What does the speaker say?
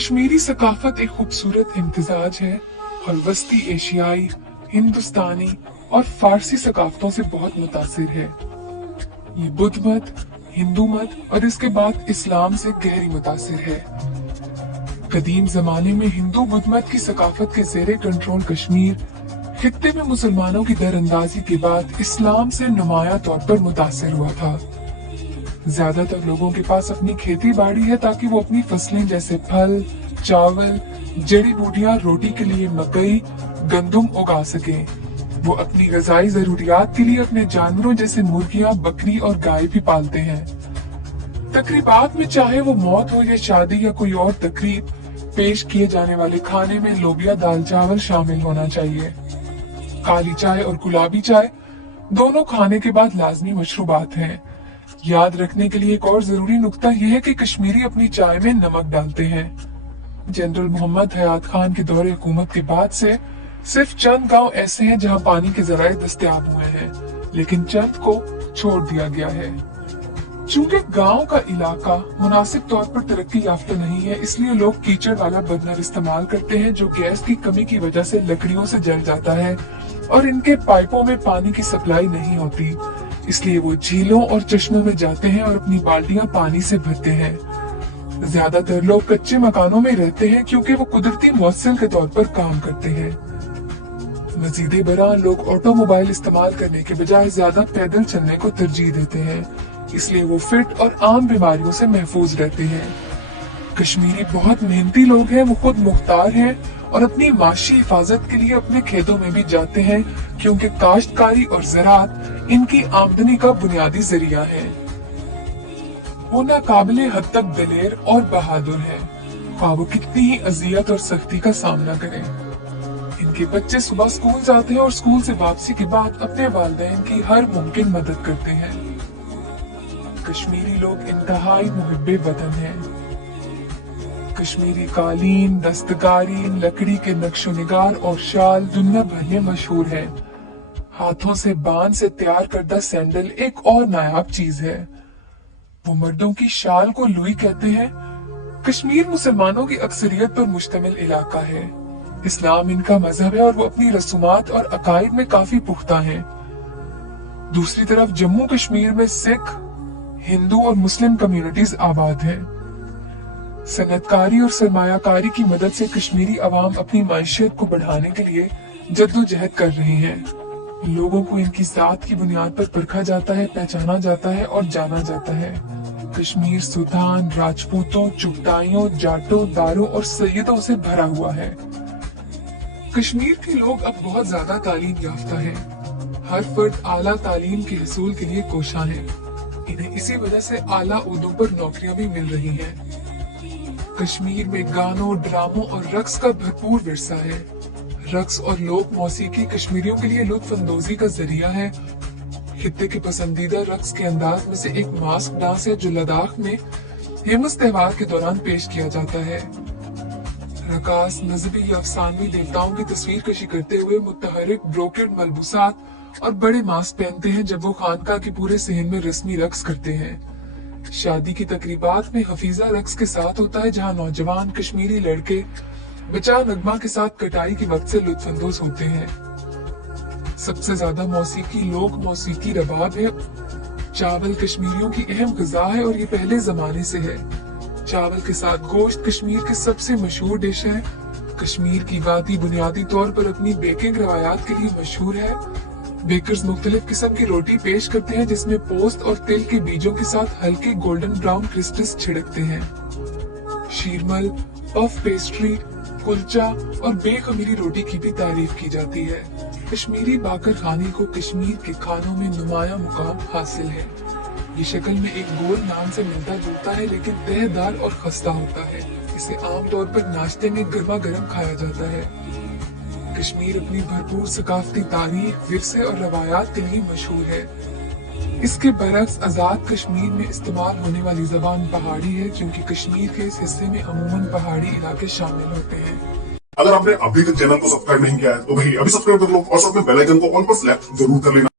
कश्मीरी सकाफत एक खूबसूरत इम्तिजाज है और वस्ती एशियाई, हिंदुस्तानी और फारसी सकाफतों से बहुत मुतासिर है। ये बुद्ध मत, हिंदू मत और इसके बाद इस्लाम से गहरी मुतासिर है। कदीम जमाने में हिंदू बुद्ध मत की सकाफत के जेरे कंट्रोल कश्मीर खित्ते में मुसलमानों की दरअंदाजी के बाद इस्लाम से नुमाया तौर पर मुतासिर हुआ था। ज्यादातर लोगों के पास अपनी खेती बाड़ी है ताकि वो अपनी फसलें जैसे फल, चावल, जड़ी बूटियां, रोटी के लिए मकई, गंदुम उगा सकें। वो अपनी गजाई जरूरियात के लिए अपने जानवरों जैसे मुर्गियां, बकरी और गाय भी पालते हैं। तकरीबात में चाहे वो मौत हो या शादी या कोई और तकरीब, पेश किए जाने वाले खाने में लोबिया दाल चावल शामिल होना चाहिए। काली चाय और गुलाबी चाय दोनों खाने के बाद लाजमी मशरूबात हैं। याद रखने के लिए एक और जरूरी नुक्ता यह है कि कश्मीरी अपनी चाय में नमक डालते हैं। जनरल मोहम्मद हयात खान के दौरे हुकूमत के बाद से सिर्फ चंद गांव ऐसे हैं जहां पानी के जराये दस्तयाब हुए हैं, लेकिन चंद को छोड़ दिया गया है। चूंकि गांव का इलाका मुनासिब तौर पर तरक्की याफ्ता नहीं है, इसलिए लोग कीचड़ वाला बर्नर इस्तेमाल करते हैं जो गैस की कमी की वजह से लकड़ियों से जल जाता है और इनके पाइपों में पानी की सप्लाई नहीं होती। इसलिए वो झीलों और चश्मों में जाते हैं और अपनी बाल्टियां पानी से भरते हैं। ज्यादातर लोग कच्चे मकानों में रहते हैं क्योंकि वो कुदरती मुअस्सिल के तौर पर काम करते हैं। मजीद बरा लोग ऑटोमोबाइल इस्तेमाल करने के बजाय ज्यादा पैदल चलने को तरजीह देते हैं, इसलिए वो फिट और आम बीमारियों से महफूज रहते हैं। कश्मीरी बहुत मेहनती लोग हैं, वो खुद मुख्तार हैं और अपनी माशी हिफाजत के लिए अपने खेतों में भी जाते हैं क्योंकि काश्तकारी और ज़राअत इनकी आमदनी का बुनियादी जरिया है। वो नाकाबिले हद तक दलेर और बहादुर है, ख्वाह वो कितनी ही अजियत और सख्ती का सामना करें। इनके बच्चे सुबह स्कूल जाते हैं और स्कूल से वापसी के बाद अपने वालिदैन की हर मुमकिन मदद करते हैं। कश्मीरी लोग इंतहाई मुहिब्बे वतन हैं। कश्मीरी कालीन, दस्तकारी, लकड़ी के नक्शोनिगार और शाल दुनिया भर में मशहूर है। हाथों से बांध से तैयार करदा सैंडल एक और नायाब चीज है। वो मर्दों की शाल को लुई कहते हैं। कश्मीर मुसलमानों की अक्सरियत पर मुश्तमिल इलाका है। इस्लाम इनका मजहब है और वो अपनी रसूमात और अकायद में काफी पुख्ता हैं। दूसरी तरफ जम्मू कश्मीर में सिख, हिंदू और मुस्लिम कम्युनिटीज आबाद हैं। सनतकारी और सरमायाकारी की मदद से कश्मीरी अवाम अपनी माइशत को बढ़ाने के लिए जद्दोजहद कर रही हैं। लोगों को इनकी जात की बुनियाद पर परखा जाता है, पहचाना जाता है और जाना जाता है। कश्मीर सुल्तान, राजपूतों, चुगताइयों, जाटों, दारों और सैयदों से भरा हुआ है। कश्मीर के लोग अब बहुत ज्यादा तालीम याफ्ता हैं। हर फर्द आला तालीम के हसूल के लिए कोशा है। इन्हें इसी वजह से आला ओहदों पर नौकरियां भी मिल रही हैं। कश्मीर में गानों, ड्रामों और रक्स का भरपूर विरसा है। रक्स और लोक मौसीकी कश्मीरियों के लिए लुत्फ अंदोजी का जरिया है। खित्ते के पसंदीदा रक्स के अंदाज में से एक मास्क डांस है जो लद्दाख में हेमस त्योहार के दौरान पेश किया जाता है। रकास मजहबी या अफसानवी देवताओं की तस्वीर कशी करते हुए मुतहरिक ब्रोकेड मलबूसात और बड़े मास्क पहनते हैं जब वो खानका के पूरे सहन में रस्मी रक्स करते हैं। शादी की तकरीबात में हफीजा रक्स के साथ होता है जहां नौजवान कश्मीरी लड़के बचा नगमा के साथ कटाई के वक्त से लुत्फानंदोज होते हैं। सबसे ज्यादा मौसीकी लोक मौसीकी रबाब है। चावल कश्मीरियों की अहम ग़िज़ा है और ये पहले जमाने से है। चावल के साथ गोश्त कश्मीर के सबसे मशहूर डिश है। कश्मीर की वादी बुनियादी तौर पर अपनी बेकिंग रवायात के लिए मशहूर है। बेकर्स मुख्तलिफ किस्म की रोटी पेश करते हैं जिसमें पोस्त और तिल के बीजों के साथ हल्के गोल्डन ब्राउन क्रिस्टल्स छिड़कते हैं। शीरमल, पफ पेस्ट्री, कुलचा और बेखमीरी रोटी की भी तारीफ की जाती है। कश्मीरी बाकर खाने को कश्मीर के खानों में नुमाया मुकाम हासिल है। ये शक्ल में एक गोल नान से मिलता जुलता है लेकिन तहदार और खस्ता होता है। इसे आमतौर पर नाश्ते में गर्मा गर्म खाया जाता है। कश्मीर अपनी भरपूर सकाफती तारीख, विरसे और रवायात के लिए मशहूर है। इसके बरक्स आजाद कश्मीर में इस्तेमाल होने वाली जबान पहाड़ी है क्योंकि कश्मीर के इस हिस्से में अमूमन पहाड़ी इलाके शामिल होते हैं। अगर आपने अभी तक चैनल को सब्सक्राइब नहीं किया है तो भाई अभी सब्सक्राइब कर लो और साथ में बेल आइकन को ऑल पर सेलेक्ट जरूर कर लेना।